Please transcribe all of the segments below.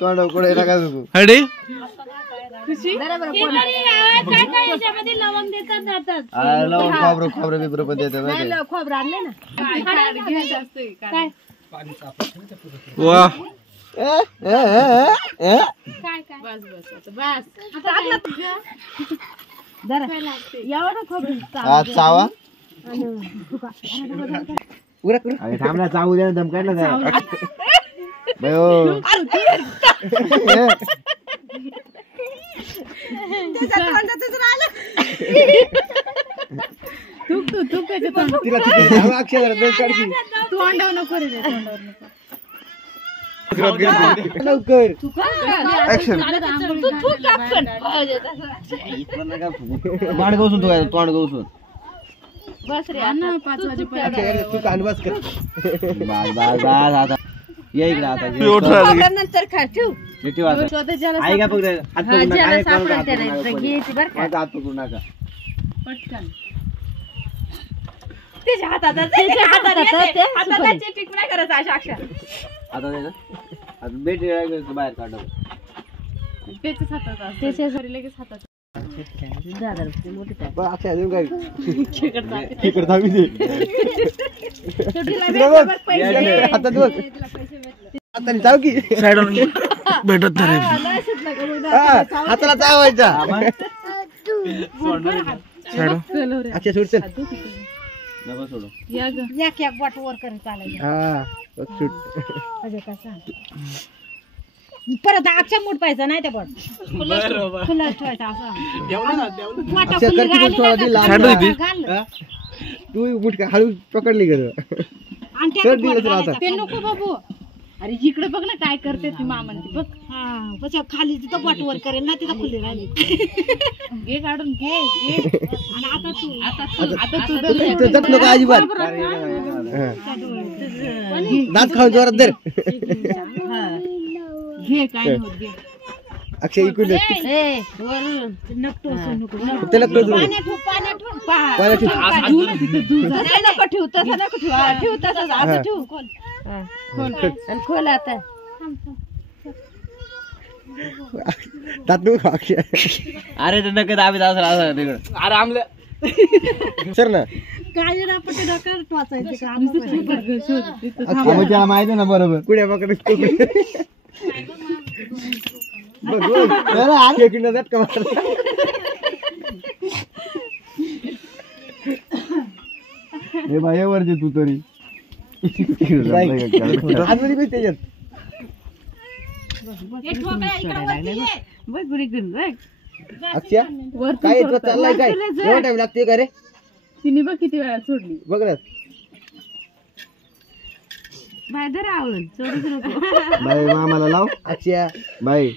तोंड कुठे नका झुकू. हडी लवंग देतात जातात. लवंग खोबरं बिबरं पण देतात. खोबरं आणले ना. वा चावा थांबला चावू द्या दम काढला त्या लवकर तोंड गवसून तोंड गवसून बस रे 5 वाजेपर्यंत तू कालवास कर. आता या इकडे आता नंतर खा ठेव. आई का पकड हात पकडू नका. पटकन त्याच्या हातात चिक नाही करायचं अशा अक्षर. आता दे ना आता बेट बाहेर काढ. त्याच्याच हातात त्याच्या घरी लगेच हातात. भेटत हाताला चावायचा. अच्छा सुट सोडू बोट वर करत चालायचं. परत अक्षा मूठ पाहिजे नाही त्या बोट खुला ठेवायचा असं. तू मुठ हळू पकडली ग नको बाबू. अरे इकडे बघ ना काय करते ती मामा बघ. हा खाली तिथं बोट वर करेल ना तिथं खुले राहिले. घे काढून घे. आणि आता तू नको अजिबात दात खाऊ जोरात दर. घे काय होत घे. अक्षय इकडून खोल आता. अरे नका दाबी तिकडं. अरे आमल्या सर ना काय टोचायचं माहिती ना बरोबर कुड्या पकड. हे बाय वरचे तू तरी त्याच्यात काय चाललाय काय एवढा टाइम लागते का रे. तिने बघ किती वेळा सोडली बघ ना. बाय आवडून सोडूच नको. बाई मामाला लाव. अक्षया बाई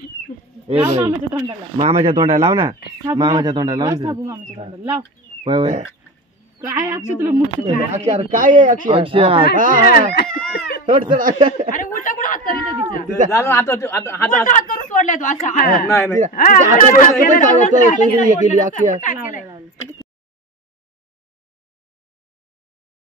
मामाच्या तोंडाला मामाच्या तोंडाला लाव ना. मामाच्या तोंडाला लाव. मामाच्या तोंडाला लाव. वय वय काय अक्षय तुला मुठ अक्षय काय आहे अक्षय. अरे उलटा कुठं हात करीत हात करून सोडलाय तू असा. अक्षय